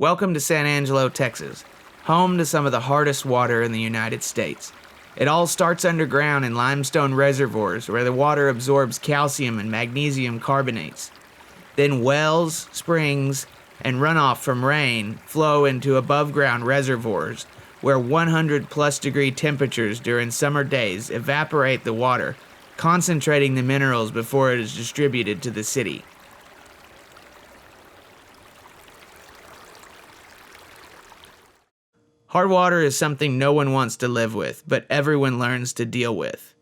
Welcome to San Angelo, Texas, home to some of the hardest water in the United States. It all starts underground in limestone reservoirs where the water absorbs calcium and magnesium carbonates. Then wells, springs, and runoff from rain flow into above-ground reservoirs where 100-plus degree temperatures during summer days evaporate the water, concentrating the minerals before it is distributed to the city. Hard water is something no one wants to live with, but everyone learns to deal with.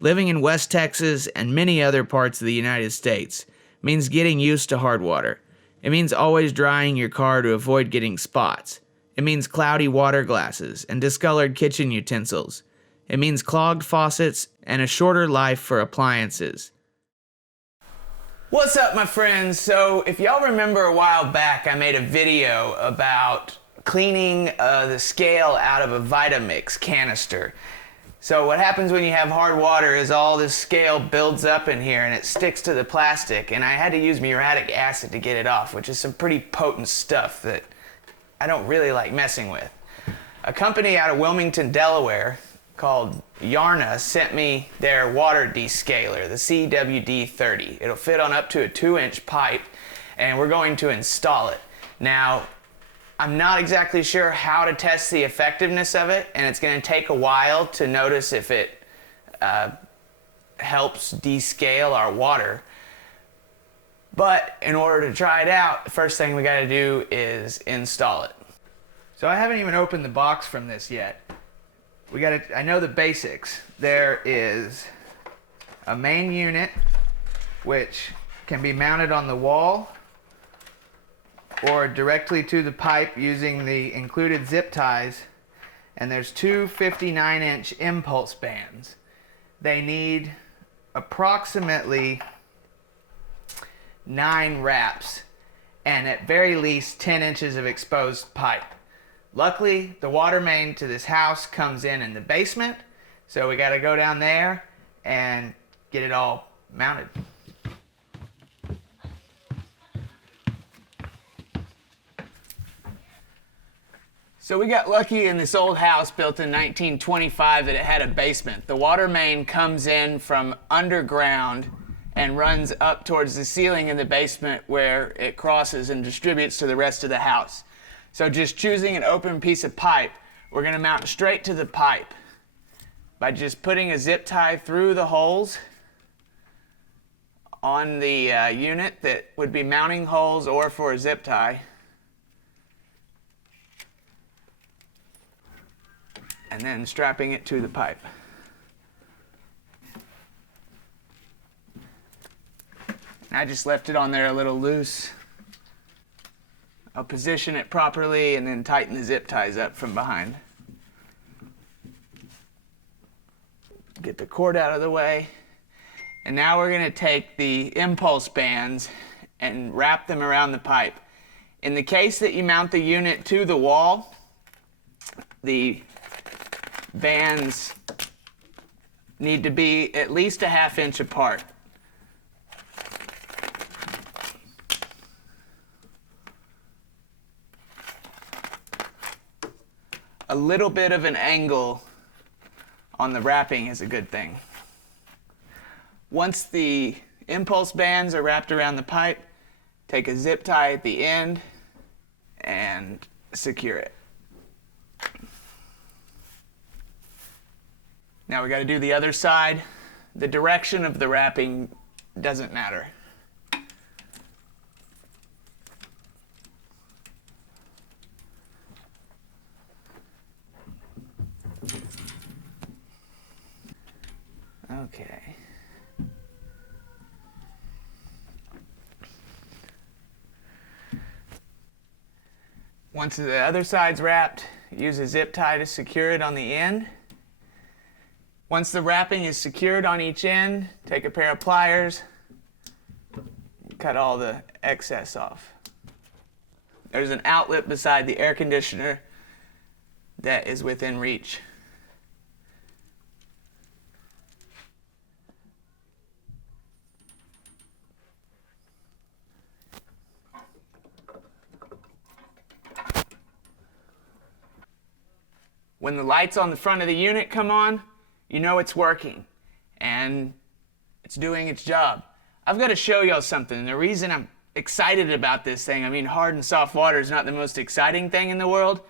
Living in West Texas and many other parts of the United States means getting used to hard water. It means always drying your car to avoid getting spots. It means cloudy water glasses and discolored kitchen utensils. It means clogged faucets and a shorter life for appliances. What's up, my friends? So if y'all remember a while back, I made a video about cleaning the scale out of a Vitamix canister. So what happens when you have hard water is all this scale builds up in here and it sticks to the plastic, and I had to use muriatic acid to get it off, which is some pretty potent stuff that I don't really like messing with. A company out of Wilmington, Delaware called YARNA sent me their water descaler, the CWD30. It'll fit on up to a 2-inch pipe, and we're going to install it. Now, I'm not exactly sure how to test the effectiveness of it, and it's going to take a while to notice if it helps descale our water. But in order to try it out, the first thing we got to do is install it. So I haven't even opened the box from this yet. I know the basics. There is a main unit which can be mounted on the wall or directly to the pipe using the included zip ties, and there's two 59-inch impulse bands. They need approximately 9 wraps and at very least 10 inches of exposed pipe. Luckily, the water main to this house comes in the basement, so we got to go down there and get it all mounted. So we got lucky in this old house built in 1925 that it had a basement. The water main comes in from underground and runs up towards the ceiling in the basement where it crosses and distributes to the rest of the house. So just choosing an open piece of pipe, we're going to mount straight to the pipe by just putting a zip tie through the holes on the unit that would be mounting holes or for a zip tie. And then strapping it to the pipe. I just left it on there a little loose. I'll position it properly and then tighten the zip ties up from behind. Get the cord out of the way. And now we're going to take the impulse bands and wrap them around the pipe. In the case that you mount the unit to the wall, the bands need to be at least a 1/2 inch apart. A little bit of an angle on the wrapping is a good thing. Once the impulse bands are wrapped around the pipe, take a zip tie at the end and secure it. Now we got to do the other side. The direction of the wrapping doesn't matter. Okay. Once the other side's wrapped, use a zip tie to secure it on the end. Once the wrapping is secured on each end, take a pair of pliers, cut all the excess off. There's an outlet beside the air conditioner that is within reach. When the lights on the front of the unit come on, you know it's working and it's doing its job. I've got to show y'all something. The reason I'm excited about this thing, I mean, hard and soft water is not the most exciting thing in the world,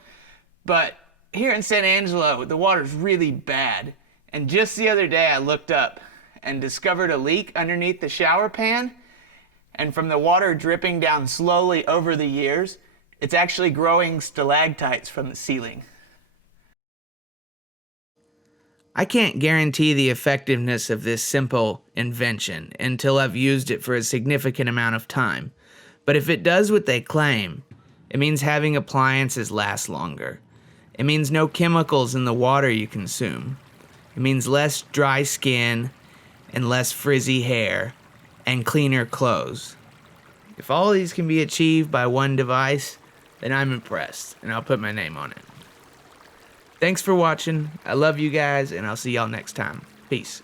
but here in San Angelo, the water's really bad. And just the other day, I looked up and discovered a leak underneath the shower pan. And from the water dripping down slowly over the years, it's actually growing stalactites from the ceiling. I can't guarantee the effectiveness of this simple invention until I've used it for a significant amount of time. But if it does what they claim, it means having appliances last longer. It means no chemicals in the water you consume. It means less dry skin and less frizzy hair and cleaner clothes. If all these can be achieved by one device, then I'm impressed, and I'll put my name on it. Thanks for watching. I love you guys, and I'll see y'all next time. Peace.